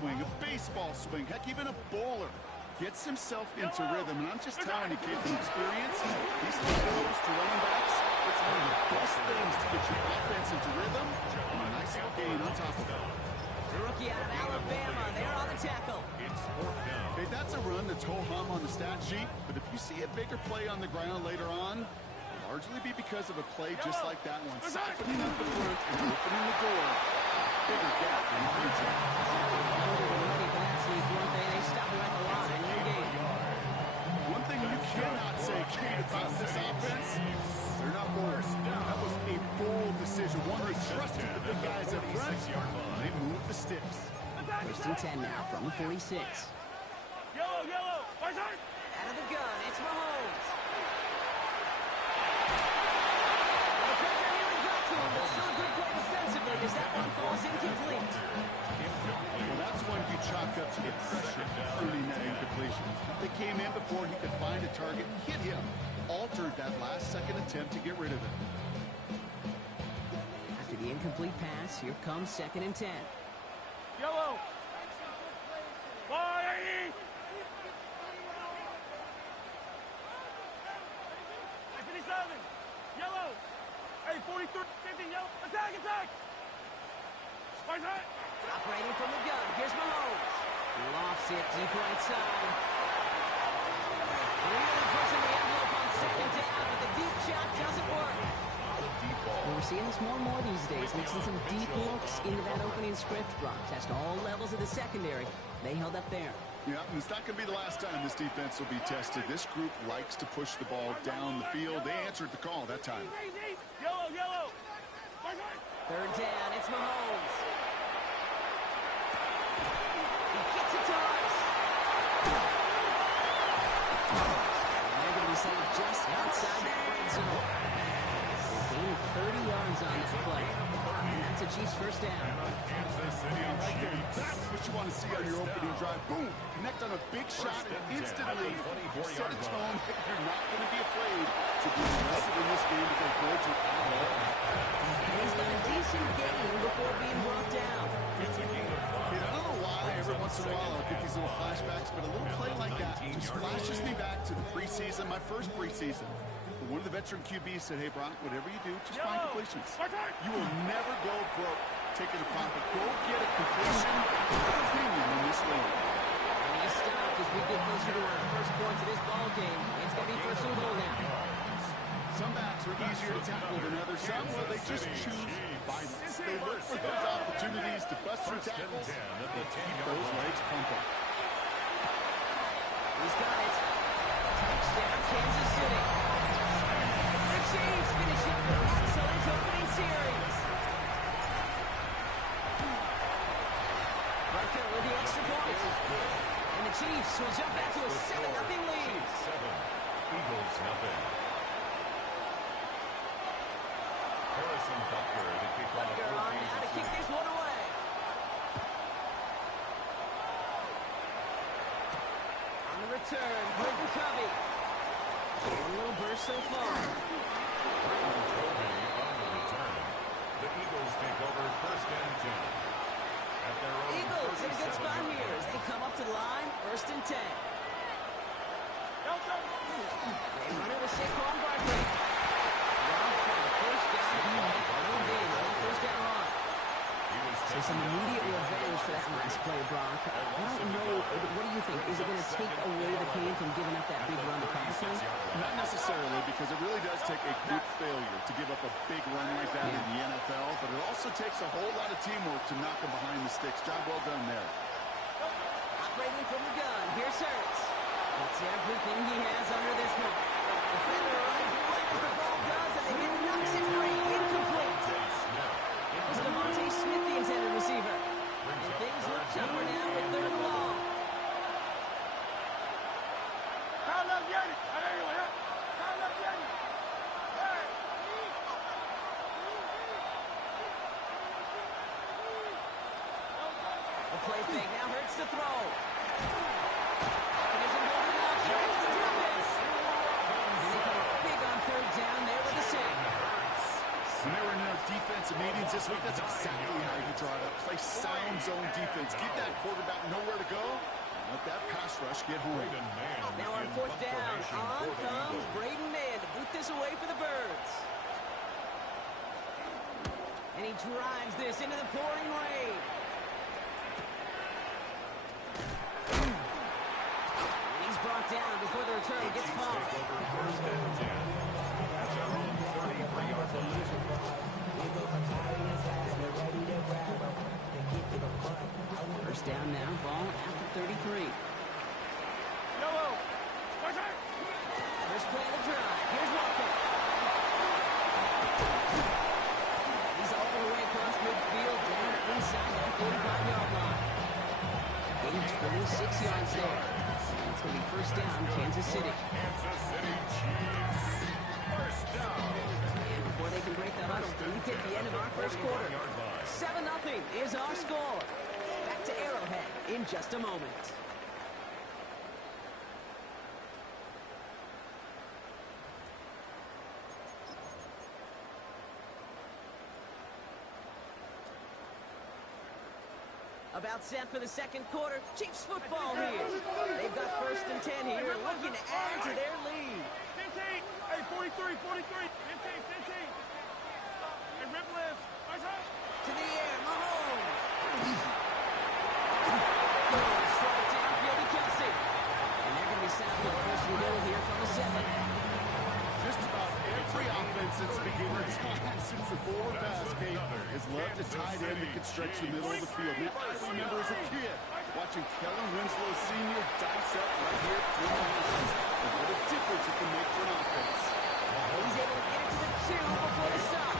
swing, a baseball swing, heck, even a bowler. Gets himself into rhythm, and I'm just telling you, kid, from experience, these throws to running backs, it's one of the best things to get your offense into rhythm, and a nice little gain on top of it. The rookie out of Alabama, there on the tackle. Okay, that's a run that's ho-hum on the stat sheet, but if you see a bigger play on the ground later on, it'll largely be because of a play just like that one, softening up the front and opening the door. Bigger gap in the future. Ready for that sweep, weren't they? They stopped right the line. New game. One thing you cannot say, Kate, about this offense, they're not bold. That was a bold decision. One they trusted the big guys up front, and they moved the sticks. First and 10 now from the 46. Yellow. Out of the gun, it's Mahomes. The pressure nearly got to him, but still a good play defensively as that one falls incomplete. Well, that's one you chalk up to the pressure earning that incompletion. They came in before he could find a target, hit him, altered that last-second attempt to get rid of it. After the incomplete pass, here comes second and 10. Yellow. 180. 57. Yellow. Hey, 43. 50. Yellow. Attack. Operating from the gun, here's Mahomes. Lofts it deep right side. Really pushing the envelope on second down, but the deep shot doesn't work. Well, we're seeing this more and more these days, mixing some deep looks into that opening script. Brock test all levels of the secondary. They held up there. Yeah, and it's not going to be the last time this defense will be tested. This group likes to push the ball down the field. They answered the call that time. Yellow. Third down, it's Mahomes. He gets it to us. And they're going to be sent just outside that red zone. They gained 30 yards on this play. And that's a Chiefs first down. Right there, that's what you want to see on your opening drive. Boom! Connect on a big shot, and instantly you set a tone that you're not going to be afraid to be aggressive in this game because boards are out. He's got a decent gain before being brought down. I don't know why every once in a while I'll get these little flashbacks, but a little play like that just flashes me back to the preseason, my first preseason. One of the veteran QBs said, hey, Brock, whatever you do, just find completions. You will never go broke taking a profit. Go get a completion, premium in this league. And he stopped as we get closer to our first points of this ball game. It's going to be first and goal now. Some backs are easier to tackle than others. Some, well, they just choose violence. They look for those opportunities to bust through tackles and keep those legs pumping. He's got it. Touchdown, Kansas City. The Chiefs finish up an excellent opening series. Barker with the extra point. And the Chiefs will jump back to a 7-0 lead. Eagles nothing. Harrison Butker to kick off. Butker on now to kick this one away. On the return, Britton Covey. One little burst so far. Britton Covey on the return. The Eagles take over first and 10. At their own Eagles in a good spot here as they come up to the line, first and 10. They run it with Saquon Barkley. First down, no gain on the first down run. So some immediate revenge for that last play, Brock. I don't know, what do you think? Is it going to take away the pain from giving up that big run to pass him? Not necessarily, because it really does take a group failure to give up a big run like that in the NFL, but it also takes a whole lot of teamwork to knock him behind the sticks. Job well done there. Operating from the gun, here's Hurts. That's everything he has under this one. Defender arrives right as the ball does, and the hit knocks it free, incomplete. It was Devontae Smith, the intended receiver. And things look tougher now with third and long. The play fake now hurts to throw. And isn't holding up. Here comes the Dolphins. And they come up big on third down there with the sack. And they were in a defensive meetings this week, that's exactly how you draw it up. Play sound zone defense. Give that quarterback nowhere to go. And let that pass rush get home. Now on fourth down, on comes Braden Mann to boot this away for the Birds. And he drives this into the pouring rain. And he's brought down before the return gets fouled. First and 10. At their own 33-yard position. First down now, ball at the 33. Yellow. First play of the drive. Here's Walker. He's all the way across midfield, down inside that 45-yard line. Gains 26 yards there. It's going to be first down, Kansas City. Kansas City Chiefs. First down. And before they can break the huddle, we've hit the end of our first quarter. 7-0 is our score. Back to Arrowhead in just a moment. About set for the second quarter. Chiefs football here. They've got first and 10 here, looking to add to their lead. 15. Hey, 43, 43. 15, 15. Hey, rip left. To the air, Mahomes. Goes straight downfield to Kelsey. And they're going to be sacked with first and goal here from the 7. Just about every offense since the beginning of time, since the forward pass game, has loved a tight end that can stretch the middle of the field. Maybe I remember as a kid watching Kellen Winslow Sr. dice up right here between the hands. And what a difference it can make for an offense. He's able to get it to the 2 before the stop.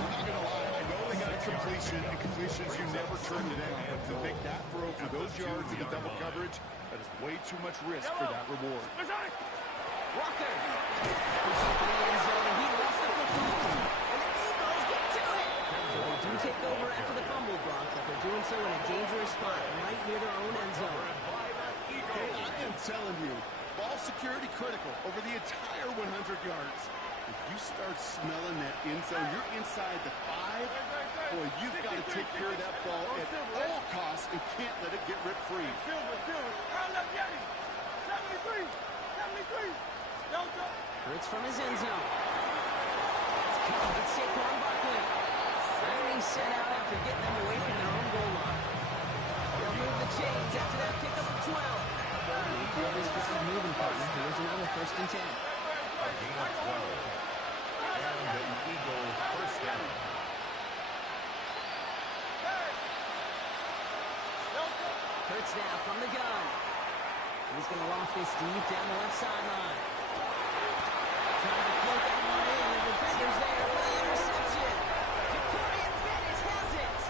I'm not going to lie, I know they got a completion, and completions you never turn it down. But to make that throw for those yards in the double coverage, that is way too much risk for that reward. Walker. Push up in the end zone, and he lost the football. And the Eagles get to it. So they do take over after the fumble block, but they're doing so in a dangerous spot right near their own end zone. Hey, I am telling you, ball security critical over the entire 100 yards. If you start smelling that end zone, you're inside the 5. Boy, you've got to take care of that ball at all costs and can't let it get ripped free. Hurts from his end zone. It's caught with Saquon Barkley. Firing set out after getting them away from their own goal line. They'll move the chains after that pickup of 12. They keep this drive moving, partner. Here's another first and 10. Gain of 12. And the Eagles first down. Hurts now from the gun. He's going to loft this deep down the left sideline. Trying to float that one in, and the defender's there for the interception. Victorian Bennett has it.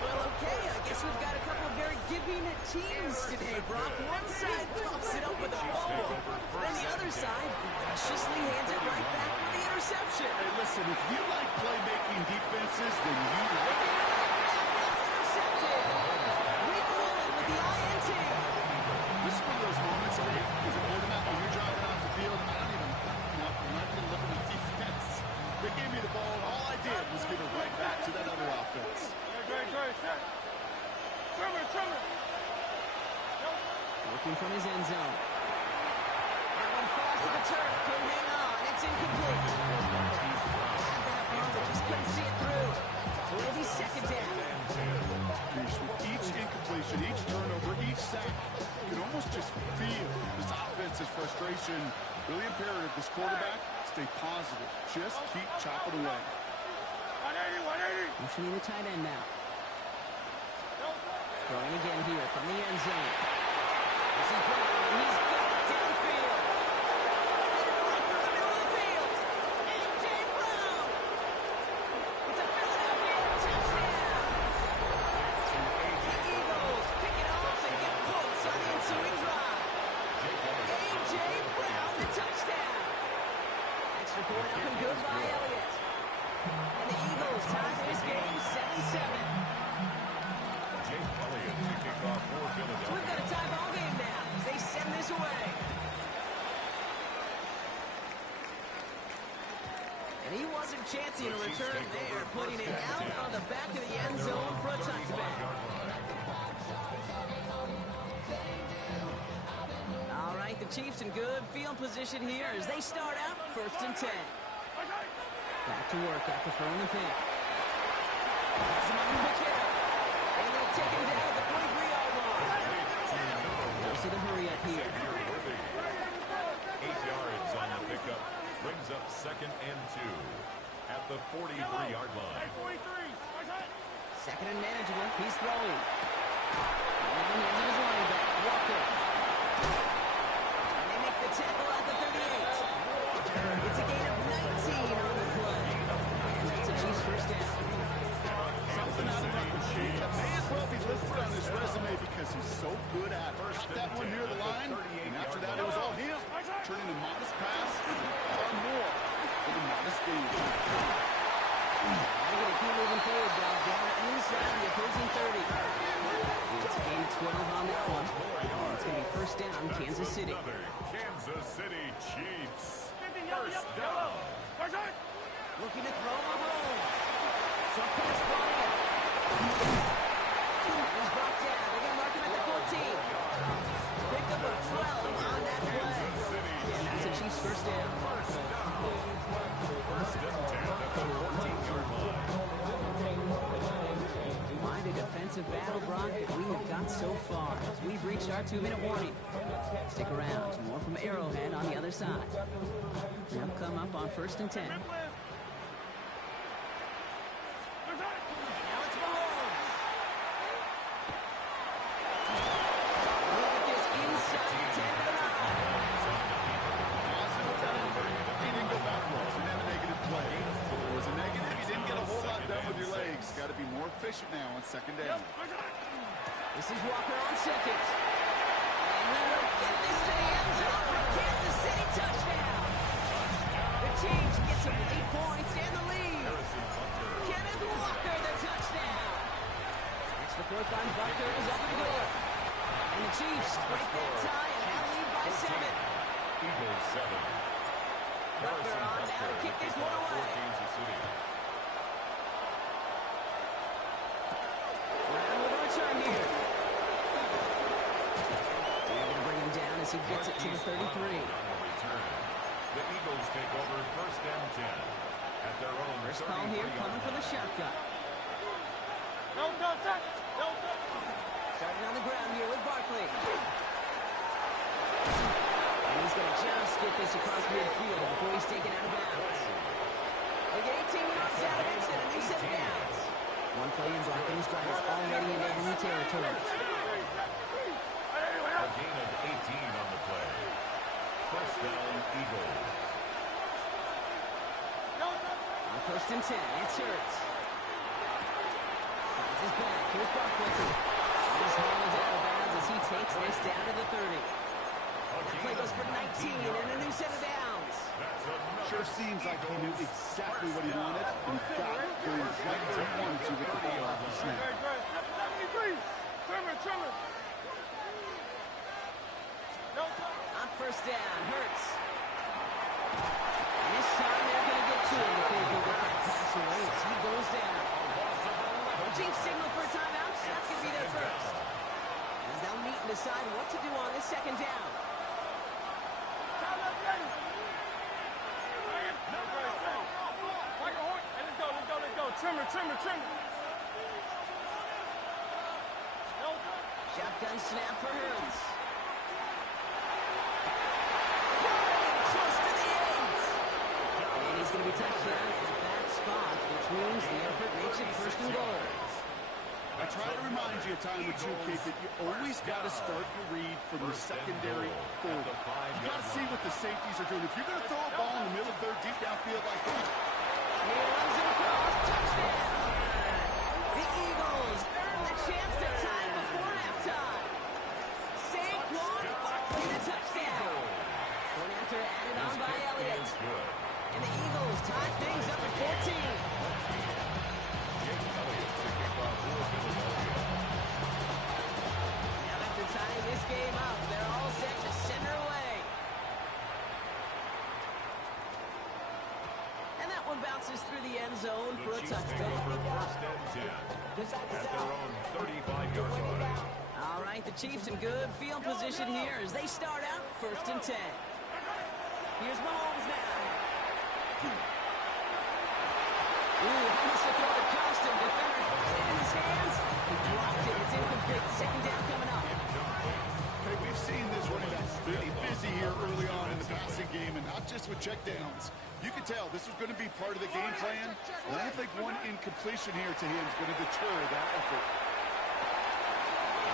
Well, okay, I guess we've got a couple of very giving teams today, Brock. One side coughs it up with a fumble, and the other side graciously hands it right back with the interception. Hey, listen, if you like playmaking defenses, then you like it. Intercepted. Rick Woolen with the INT. This is one of those moments, Kate, as a quarterback, when you're driving off the field, I'm not going to look at the defense. They gave me the ball, and all I did was give it right back to that other offense. Working from his end zone. That one falls to the turf. Couldn't hang on. It's incomplete. Had that ball, but just couldn't see it through. So it'll be second down. With each incompletion, each turnover, each sack, you can almost just feel this offense's frustration. Really imperative, this quarterback, stay positive. Just keep chopping away. 180. Motioning the tight end now. Throwing again here from the end zone. This is Brown, and he's got it downfield. And right through the middle of the field. A.J. Brown. It's a Philadelphia touchdown. The Eagles pick it off and get points on the ensuing drive. A.J. Brown, the touchdown. Extra point up and good by Elliott. And the Eagles tie this game 7-7. So we've got a tie ball game now as they send this away. And he wasn't chancing a return there, putting it out on the back of the end zone for a touchback. All right, the Chiefs in good field position here as they start out 1st and 10. Back to work after throwing the pick. Pass him on the kick. And they'll take him down at the 43-yard line. Don't see the hurry up here. 8 yards on the pickup. Brings up 2nd and 2 at the 43-yard line. 2nd and manageable. He's throwing. And now he hands it his running back, Walker. And they make the tackle at the 38. It's a gain of 19 on the play. And that's a Chiefs first down. Something out of record shape that may as well be listed on his resume because he's so good at it. Got that one near the line, and after that it was all him. Turning a modest pass or more with a modest gain. They're going to keep moving forward, Bob. Down inside the opposing 30. It's a gain of 12 on that one. It's going to be first down, Kansas City. Another Kansas City Chiefs. First down. Looking to throw Mahomes. Short pass brought in. He's brought down. They're going to mark him at the 14. Pick up a 12 on that play. And that's a Chiefs first down. First and 10 at the 14-yard line. Mind a defensive battle, Brock, that we have got so far as we've reached our 2-minute warning. Stick around. More from Arrowhead on the other side. They'll come up on 1st and 10. Now it's Mahomes. Look at this inside the 10-yard line. He didn't go backwards. He didn't have a negative play. If it was a negative, you didn't get a whole lot done with your legs. Got to be more efficient now on 2nd down. This is Walker on 2nd. And he'll get this to the end zone for a Kansas City touchdown. The Chiefs get some 8 points and the lead. Kenneth Walker, the touchdown. Extra point by Bucker is up and good. And the Chiefs break that tie and now lead by 7. Eagles 7. Bucker on now to kick this one away. Kansas City. Brown with a return here. They're going to bring him down as he gets it to the 33. The Eagles take over 1st and 10 at their own. First call here coming from the shotgun. Starting on the ground here with Barkley. And he's going to just get this across midfield before he's taken out of bounds. They get 18 yards out of it, and a new set of downs. One play in Brock and his drive is already into enemy territory. A gain of 18 on the play. First down, Eagles. On 1st and 10, it's Hurts. Finds his back. Here's Barkley. He's hauled out of bounds as he takes this down to the 30. That play goes for 19 and a new set of downs. Sure seems like he knew exactly what he wanted, and he got it doing right where he wanted to with the ball off the snap. On 1st down, Hurts. And this time they're going to get to him before he can get that pass away as he goes down. The Chiefs signal for a timeout. That's going to be their first. As they'll meet and decide what to do on this 2nd down. Trimmer. Shotgun snap for Hurts. Close to the end. And he's going to be touched down at that spot, which means the effort makes it 1st and goal. I try to remind you a time or two, Kate, that you always got to start your read from the secondary forward. You got to see what the safeties are doing. If you're going to throw a ball in the middle of their deep downfield like that, He runs it across. Touchdown. The Eagles earn the chance to tie before halftime. Saquon Barkley, the touchdown. One after added on by Elliott. And the Eagles tie things up at 14. Now after tying this game up, they're all set to send her away. And that one bounces through the end zone The for a Chiefs take touchdown. over first and 10 at their own 35-yard line. All right, the Chiefs in good field position here as they start out first and 10. Here's Mahomes now. Ooh, he must have thrown it past him. Defender got it in his hands. He dropped it. It's incomplete. Second down coming up. Hey, we've seen this running back really busy here early on in the passing game, and not just with checkdowns. You can tell this was going to be part of the game plan. And I don't think one incompletion here to him is going to deter that effort.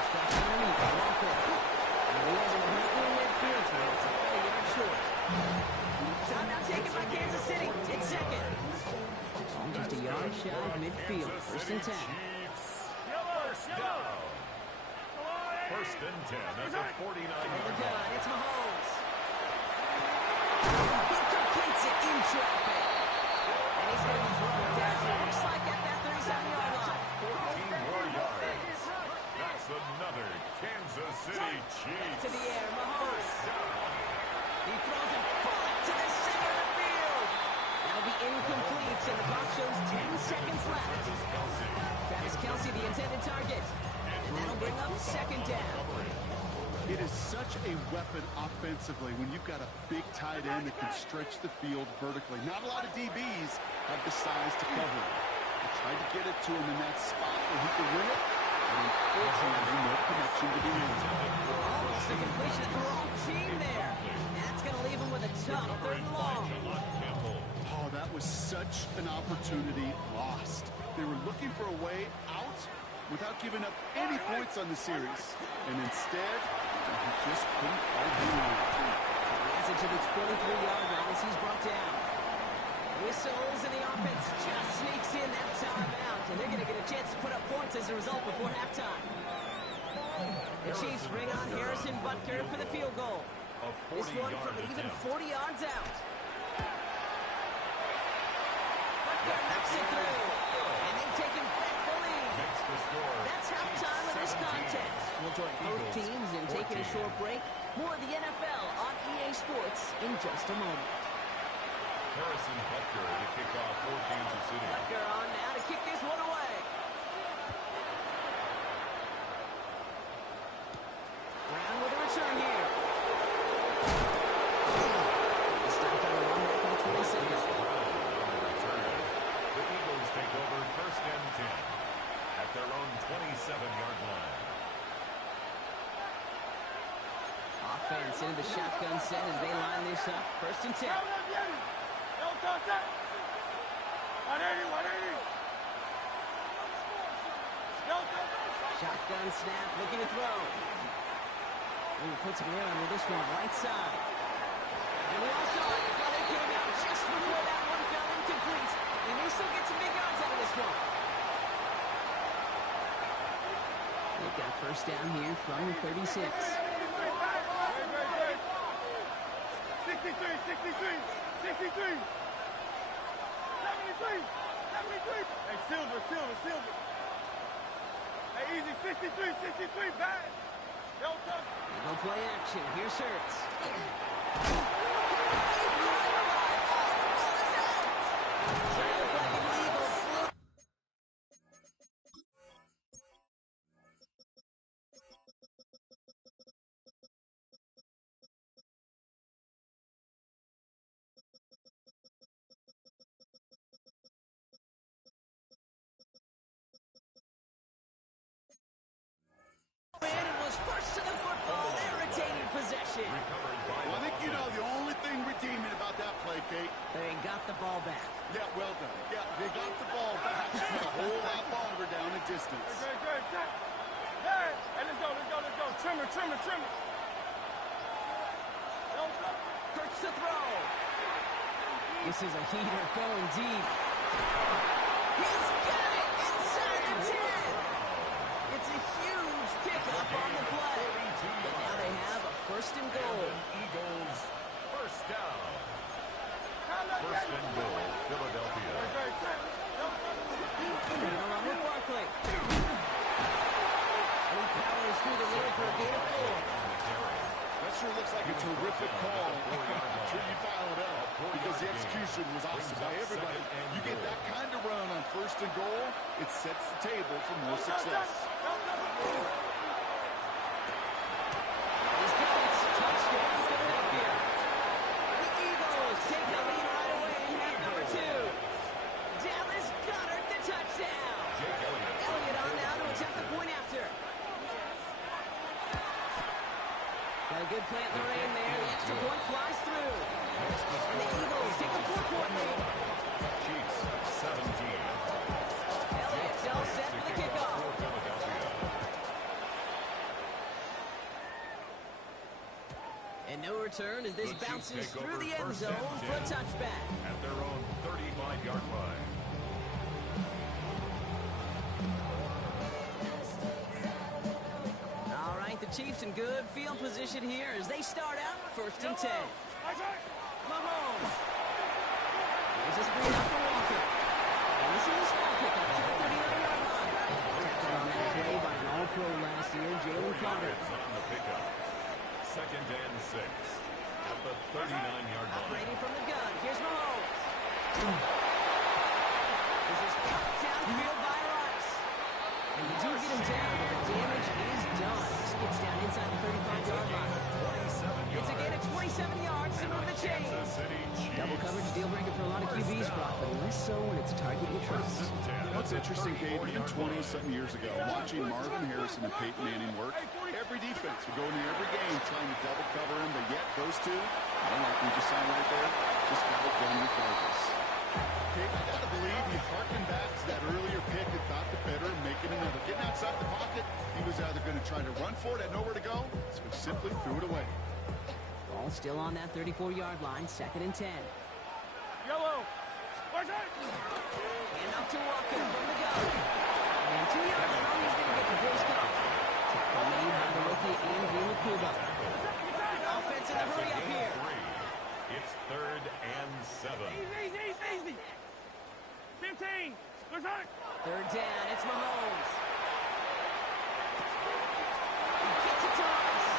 Stop underneath. Walker. And he has a hit in midfield, so it's all a yard short. Timeout taken by Kansas City. It's second. Oh, just a yard shy of midfield. First and 10. First down. First and 10 at the 49-yard line. It's Mahomes. He completes it in traffic. And he's going to be thrown down. Looks like at that 37-yard line. 14 more yards. That's another Kansas City Chiefs. To the air, Mahomes. He throws it bullet to the center of the field. That'll be incomplete, and the clock shows 10 seconds left. Travis Kelce, the intended target. And that'll bring up second down. It is such a weapon offensively when you've got a big tight end that can stretch the field vertically. Not a lot of DBs have the size to cover it. They tried to get it to him in that spot where he could win it, but unfortunately, no connection to the end zone. Almost a completion of the wrong team there. That's going to leave him with a tough third and long. Oh, that was such an opportunity lost. They were looking for a way out without giving up any points on the series. And instead, he just couldn't quite do it. Has it to the 23-yard line as he's brought down. Whistles, and the offense just sneaks in that timeout. And they're going to get a chance to put up points as a result before halftime. The Chiefs bring on Harrison Butker for the field goal. This one from even 40 yards out. Butker knocks it through. And they've taken back the lead. That's halftime of this contest. We'll join both teams in taking a short break. More of the NFL on EA Sports in just a moment. Harrison Butker to kick off for Kansas City. Butker on now to kick this one away. Brown with a return here. Stop on the run back to the 27. The Eagles take over first and 10 at their own 27-yard line. Offense into the shotgun set as they line this up. First and 10. Shotgun snap, looking to throw. Ooh, puts him air under this one, right side. And we all saw it. Well, they came out just before that one fell incomplete. They may still get some big yards out of this one. They've got a first down here from the 36. 63. 73. Hey, Silver. Hey, easy, 63, back. Don't touch. No play action. Here's Hurts. And was first to the football. They're retaining possession. Well, I think you know the only thing redeeming about that play, Kate. They got the ball back. Yeah, well done. Yeah, they got the ball back a whole lot longer down the distance. Great. Hey, let's go. Trim it. Hurts to throw. This is a heater going deep. He's got it inside the 10. It's a huge pickup on the play. And now they have a first and goal. Eagles first down. First and goal, Philadelphia. Along with Barkley. And he powers through the middle for a gain of 4. That sure looks like a terrific call until you dial it up because the execution was awesome by everybody. and goal, it sets the table for more success. He's got it. Touchdown, Philadelphia. The Eagles take the lead right away in half number 2. Dallas Goedert the touchdown. Jake Elliott. Elliott on now to attempt the point after. Got a good plant in the rain there. The extra point flies through. And the Eagles take a 4-point lead. Chiefs 17. Elliott's all set for the kickoff. For Philadelphia. And no return as this The Chiefs bounces take through over the end first zone and for a 10. touchback. At their own 35-yard line. All right, the Chiefs in good field position here as they start out first and 10. Mahomes. Here's a screen out for Walker. And this is a small pickup to the 39-yard line. Tackled on that play by an All-Pro last year, Jalen Carter. It's on the pickup. Second and 6. At the 39-yard line. Operating from the gun. Here's Mahomes. This is cut downfield by Rice. And you do get him down, but the damage is done. This gets down inside the 35-yard line. 27 It's a gain of 27 yards to move the chain. Kansas City Chiefs. Double coverage deal breaker for a lot of QBs, Brock, but less so when it's a target you trust. What's interesting, Kate, even 20-something years ago, watching Marvin Harrison and Peyton Manning work, every defense would go into every game trying to double cover him, but yet those two, I don't like we just signed right there, just got it done regardless. Kate, I got to believe he harkened back to that earlier pick and thought the better of making another. Getting outside the pocket, he was either going to try to run for it, had nowhere to go, so he simply threw it away. Ball still on that 34-yard line, second and 10. Yellow. And off to Walker from the gun. And 2 yards long, he's going to get the first off. Tackle made by the rookie Andrew Lukuba. Offense in the hurry up here. It's third and 7. Easy. 15. Third down, it's Mahomes. He gets it to Rice.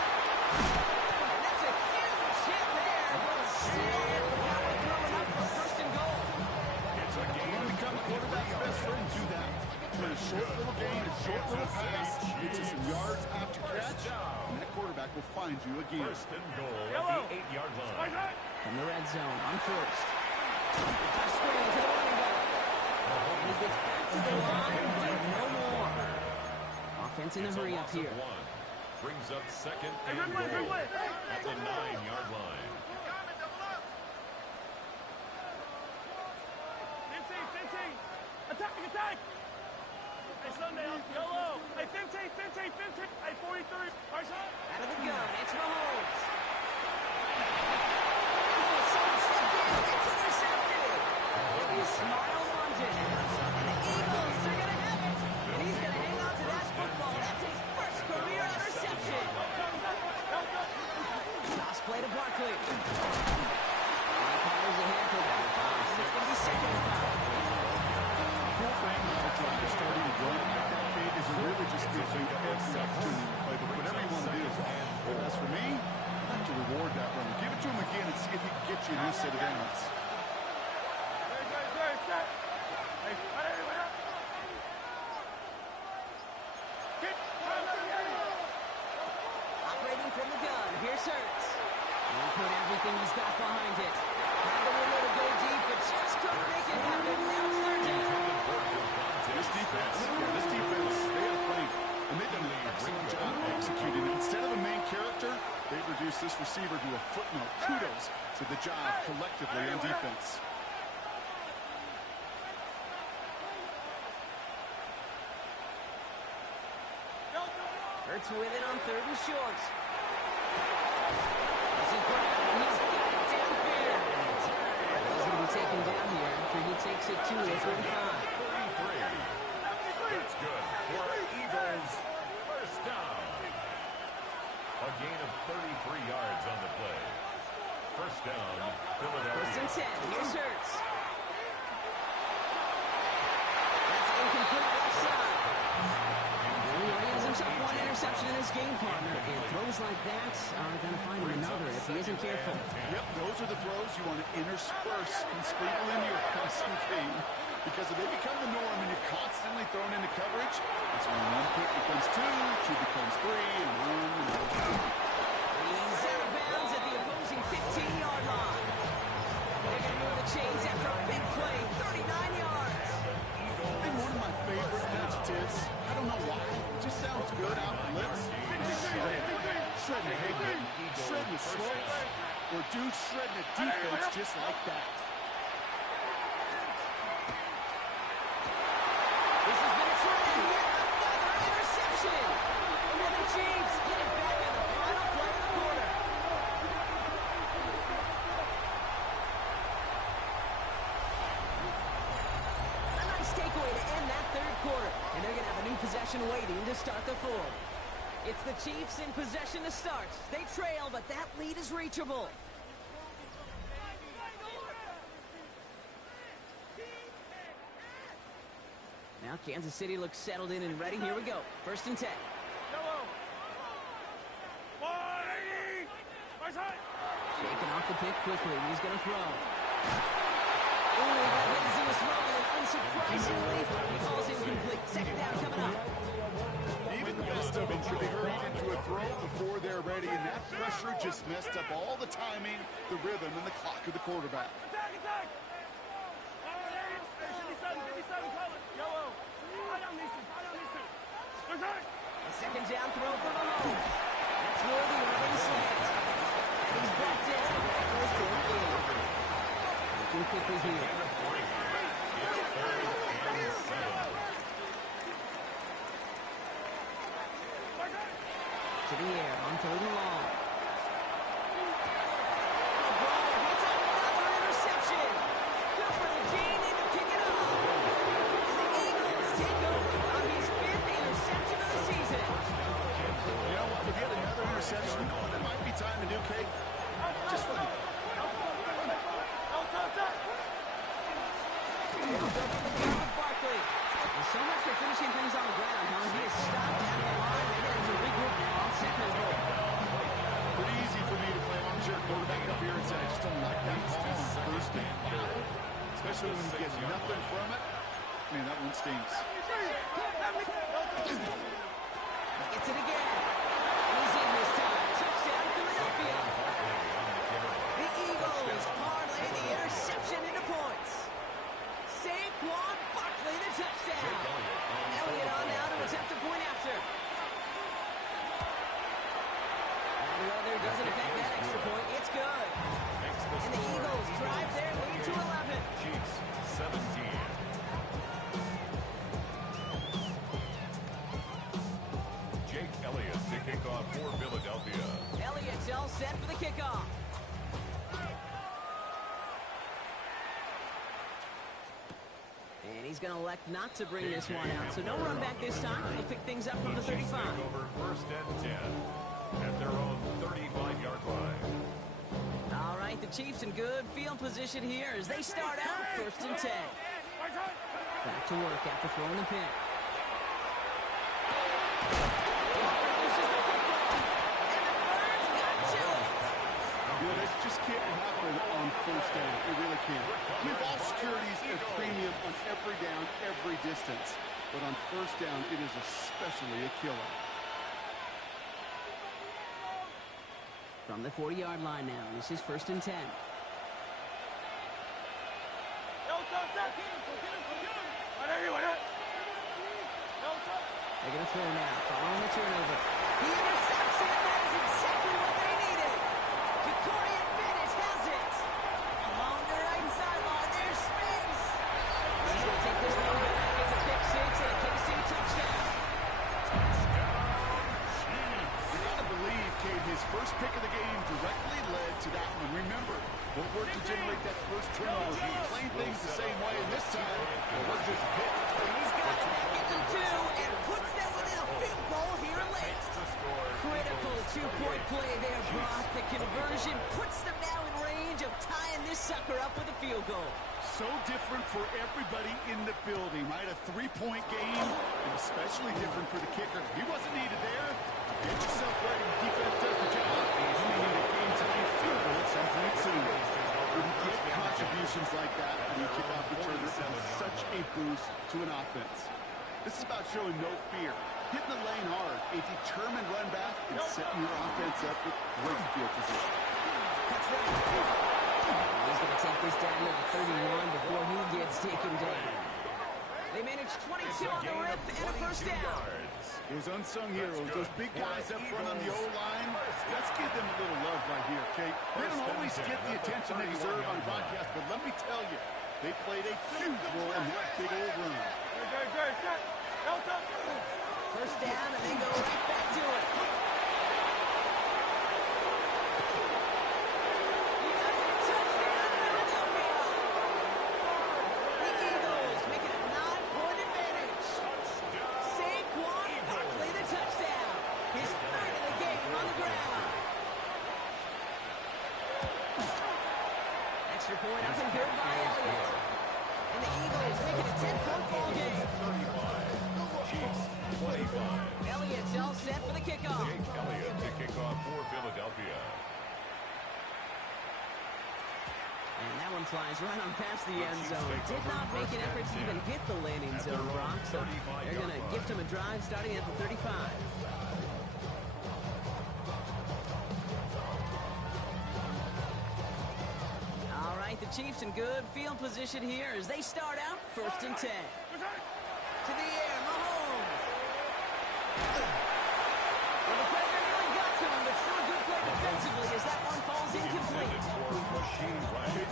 And that's a huge hit there. But still, Cowboy throwing up for first and goal. It's a You game want to become a quarterback's best friend, do that. Turn a short little game, a short little pass, get you some yards after catch, and that quarterback will find you again. first and goal at the 8-yard line. From the red zone on first. Tough screen to the running back. And he gets back to the line, but no more. Offense in the It's a hurry up loss here. of 1. Brings up second and Ridley, goal Ridley. at the 9-yard line. 15. Attack. Hey, Sunday, yellow. Hey, 15. Hey, 43. Out of the gun, it's Mahomes. Oh, someone stepped in. It's intercepted. His smile wanted. And the Eagles are going to have it. And he's going to hang on to that football. That's his first career interception. Toss play to Barkley. And he powers ahead for about 5. And it's going to be second and 5. Cool thing about starting to run like that, Kate, is it really just gives you every opportunity to play. But whatever you want to do, as for me, I like to reward that run. Give it to him again and see if he can get you a new set of downs. Operating from the gun, here's Hurts. And he put everything he's got behind it. Had the window to go deep, but just couldn't make it happen. Now it's third down. This defense, they have played, and they've done an excellent job executing it. Instead of a main character, they've reduced this receiver to a footnote. Kudos to the job collectively on defense. Hurts with it on third and short. This is Brown, and he's got it downfield. He's going to be taken down here after he takes it to the 35. 33. That's good for Eagles. First down. A gain of 33 yards on the play. First down, First and Philadelphia. 10. Here's Hurts. That's incomplete left side. He already has himself one interception in his game, partner. And throws like that are going to find him another if he isn't careful. Yep, those are the throws you want to intersperse and sprinkle into your passing game. Because if they become the norm and you're constantly thrown into coverage, that's when one pick becomes two becomes three, and one. He's out of bounds at the opposing 15-yard line. They're going to move the chains after a big play, 39 yards. I think one of my favorite adjectives, I don't know why, it just sounds good out the lips. Shredding a head, shredding the slopes, or dude shredding a defense just like that. This has been a trend. Another interception. And the Chiefs get it back on the final play of the quarter. A nice takeaway to end that third quarter. And they're going to have a new possession waiting to start the fourth. It's the Chiefs in possession to start. They trail, but that lead is reachable. Now Kansas City looks settled in and ready. Here we go. 1st and 10. Shaking off the pick quickly. He's going to throw. Ooh, he got hit as he was throwing, and unsurprisingly, he falls incomplete. 2nd down coming up. Even the best of them should be hurried into a throw before they're ready, and that pressure just messed up all the timing, the rhythm, and the clock of the quarterback. Attack, attack! 57, call it. Yellow. Eye on these two. A 2nd down throw for Mahomes. That's worthy of a slant. And he's brought down after a short game. Looking quickly here. To the air on 3rd and long. The ball hits another interception. Cooper the Gene in to pick it up. And the Eagles take over on his 5th interception of the season. You know what? With yet another interception, you know what it might be time to do, Kate? Just run it. Barkley. Well, so much for finishing things on the ground, huh? He is stopped at the line. They're going to regroup now on 2nd and goal. Pretty easy for me to play armchair quarterback up here and say, I just don't like that call on 1st and 5. Especially when you get nothing from it. Man, that one stinks. Gets it again. He's in this time. Touchdown, Philadelphia. The Eagles parlay the interception into points. Saquon Barkley, the touchdown. Elliott on now to attempt a point after. And weather doesn't affect that extra point. It's good. And the Eagles drive their lead to 11. Chiefs 17. Jake Elliott to kick off for Philadelphia. Elliott's all set for the kickoff. And he's going to elect not to bring this one out. So no run back this time. He'll pick things up from the 35. Over 1st and 10 at their own 35-yard line. All right, the Chiefs in good field position here as they start out 1st and 10. Back to work after throwing the pick. This just can't happen on 1st down. It really can't. I mean, ball security is a premium on every down, every distance. But on 1st down, it is especially a killer. From the 40-yard line now, this is 1st and 10. They're going to throw now, following the turnover. He intercepts it. That is exactly what they needed. Victorian finish has it. Along the right sideline, there's space. He's going to take this one back. It's a pick six and a KC touchdown. You got to believe, Kate, his first pick of the game directly led to that one. Remember, what worked to generate that first turnover? He played things the same way, and this time, it was just a pick. He's got it. That gets him two and puts them within a field goal here late. Critical two-point play there, Brock. The conversion puts them now in range of tying this sucker up with a field goal. So different for everybody in the building, right? A three-point game, and especially different for the kicker. He wasn't needed there. Get yourself ready. Defense does the job. You may need a game-tying field goal at some point soon. When you get contributions like that, when you kick off returner, it is such a boost to an offense. This is about showing no fear, hitting the lane hard, a determined run back, and setting your offense up with great field position. That's right. He's going to take this down to the 31 before he gets taken down. They managed 22 on the rip and a first down. Those unsung heroes, those big guys up front on the O-line, let's give them a little love right here, okay? They don't always get the attention they deserve on broadcast, but let me tell you, they played a huge role in that big old run. First down, and they go right back to it. Extra point up and good by Elliott. And the Eagles make it a 10-point ball game. 25. Elliott's all set for the kickoff. Jake Elliott to kick off for Philadelphia. And that one flies right on past the end zone. Did not make an effort to even hit the landing zone, Brock. So they're going to gift him a drive starting at the 35. The Chiefs in good field position here as they start out 1st and 10. To the air, Mahomes. Well, the pressure nearly got to him, but still a good play defensively as that one falls incomplete.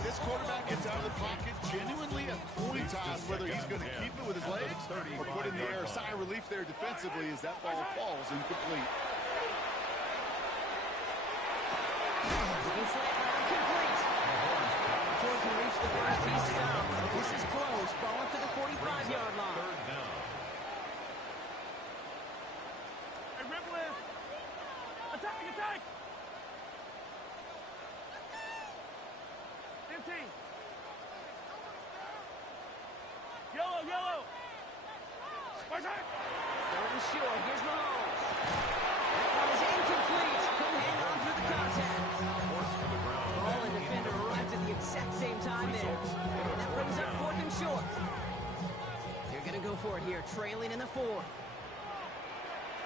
This quarterback gets out of the pocket genuinely a coin toss, whether he's going to keep it with his legs or put in the air. Sigh of relief there defensively as that ball falls incomplete. Before he can reach the first, he's stopped. This is close. Ball up to the 45-yard line. Third down. Hey, Ripley! Attack, attack! 15. Yellow, yellow! Attack! 3rd and short. Here's Mahomes. That one is incomplete. Couldn't hang on through the contact. Ball and defender arrived at the exact same time there. And that brings up 4th and short. They're going to go for it here, trailing in the 4th.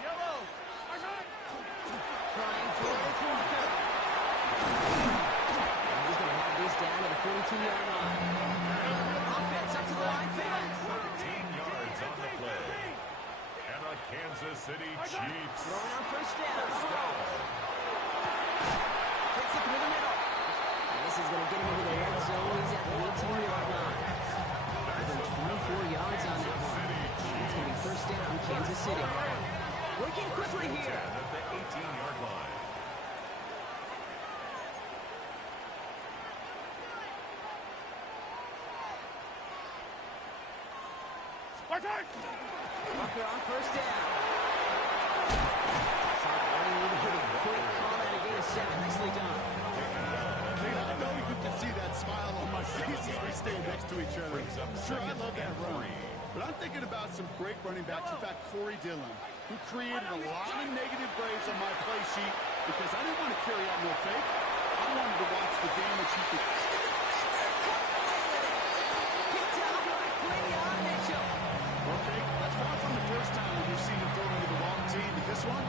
Yellow! Attack! Trying for this Walker. And he's going to have this down to the 42-yard line. Offense up to the line fast. 13 yards on the play. And the Kansas City Chiefs. Throwing on first down. Flicks it through the middle. And this is going to get him into the red zone. He's at the 18-yard line. More than 24 yards on that one. And it's going to be first down, Kansas City. Working quickly here. At the 18-yard line. Attack! Walker on first down. Quick call out a gain of 7. Nicely done. I know you can see that smile on my face as we stay next to each other. Sure, I love that run. But I'm thinking about some great running backs. In fact, Corey Dillon, who created a lot of negative grades on my play sheet because I didn't want to carry out no fake. I wanted to watch the damage he could. Kicked out by Quinion Mitchell. Okay, that's far from the first time when you've seen him throw into the wrong team, but this one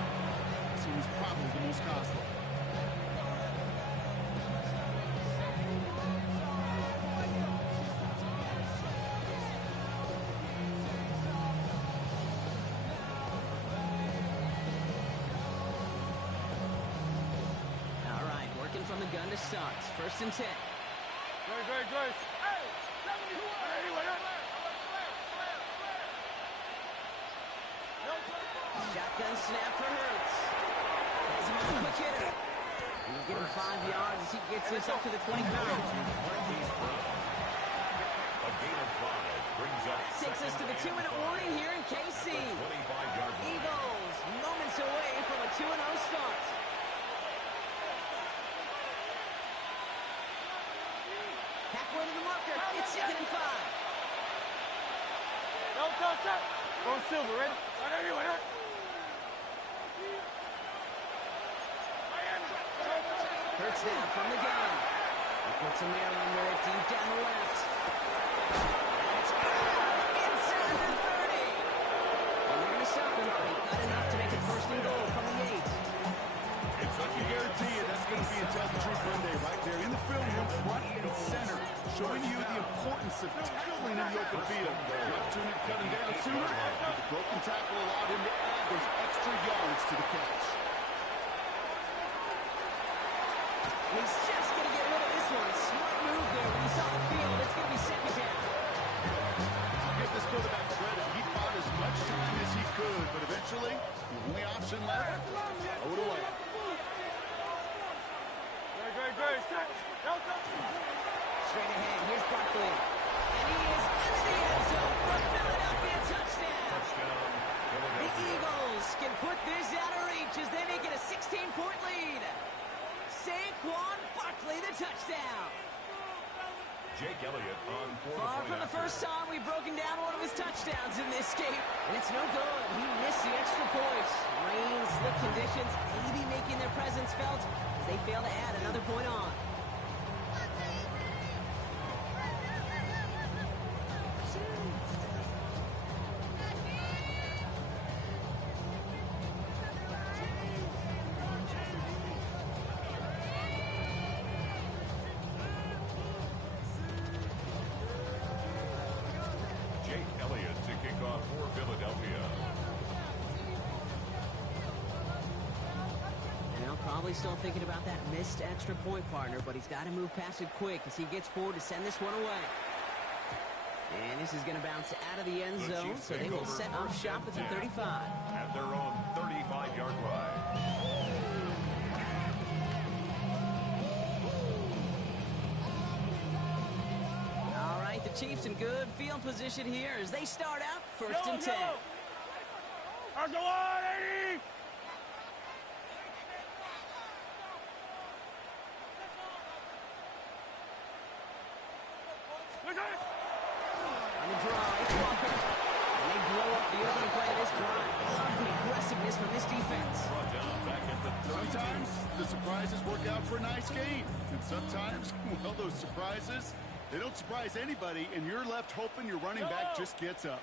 was probably the most costly. All right, working from the gun to start. 1st and 10. Good. Hey! Shotgun snap for Hurts. That's him on the quick hitter. And he'll get him 5 yards as he gets this up to the 25. A gain of 5 brings up. Takes us to the 2-minute warning here in KC. Eagles moments away from a 2-0 start. Halfway to the marker. It's 2nd and 5. Don't touch that! Go Silver, ready? Right. Hurts now from the gun. He puts him there under it deep down the left. And it's good. The opportunity to cut him down sooner. But the broken tackle allowed him to add those extra yards to the catch. He's just going to get rid of this one. Smart move there when he saw the field. It's going to be second down. I'll give this quarterback credit. He fought as much time as he could, but eventually, the only option left was to throw it away. Great. Straight ahead, here's Barkley. And he is into the end zone for a Philadelphia touchdown. Touchdown, The Philadelphia. Eagles can put this out of reach as they make it a 16-point lead. Saquon Barkley, the touchdown. Jake Elliott on Far from the first time we've broken down one of his touchdowns in this game. And it's no good. He missed the extra points. Rain, slick conditions, maybe making their presence felt as they fail to add another point on. Jake Elliott to kick off for Philadelphia. Now, probably still thinking about that missed extra point, partner, but he's got to move past it quick as he gets forward to send this one away. And this is going to bounce out of the end The zone, Chiefs so they take will over set up first shop at the and 10 35. At their own 35-yard line. All right, the Chiefs in good field position here as they start out first and 10. How's the line, 80? On the draw, it's Walker. And they blow up the opening play of this drive. Love the aggressiveness from this defense. Brought down back at the 32. Sometimes the surprises work out for a nice game. And sometimes, well, those surprises, they don't surprise anybody, and you're left hoping your running back just gets up.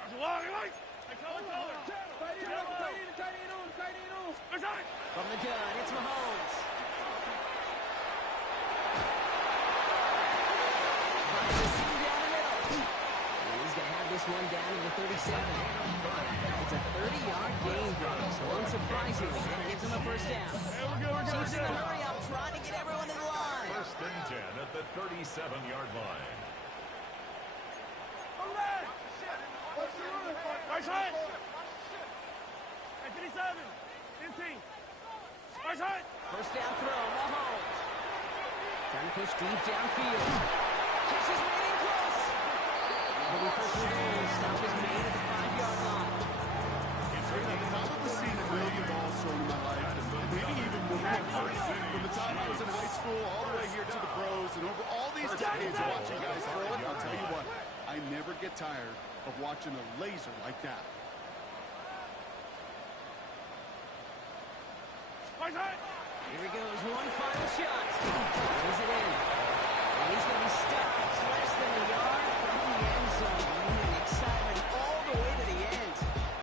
How's the line, Hey, color. From the gun, it's Mahomes. Finds the seam down the middle. And he's going to have this one down in the 37. It's a 30-yard gain, bro. So unsurprisingly, that gives him a first down. We're Chiefs in the good. hurry up, trying to get everyone in the line. First and 10 at the 37-yard line. Right side. Hey, 57. 15. Right side. First down throw, Mahomes. Trying to push deep downfield. Catch is made in close. It'll be first and goal. Stop is made at the 5-yard line. I've probably seen a million balls thrown in my life, and maybe even more. From the time I was in high school all the way here to the pros, and over all these decades of watching guys throw it, I'll tell you what, I never get tired of watching a laser like that. Right side. Here he goes, one final shot.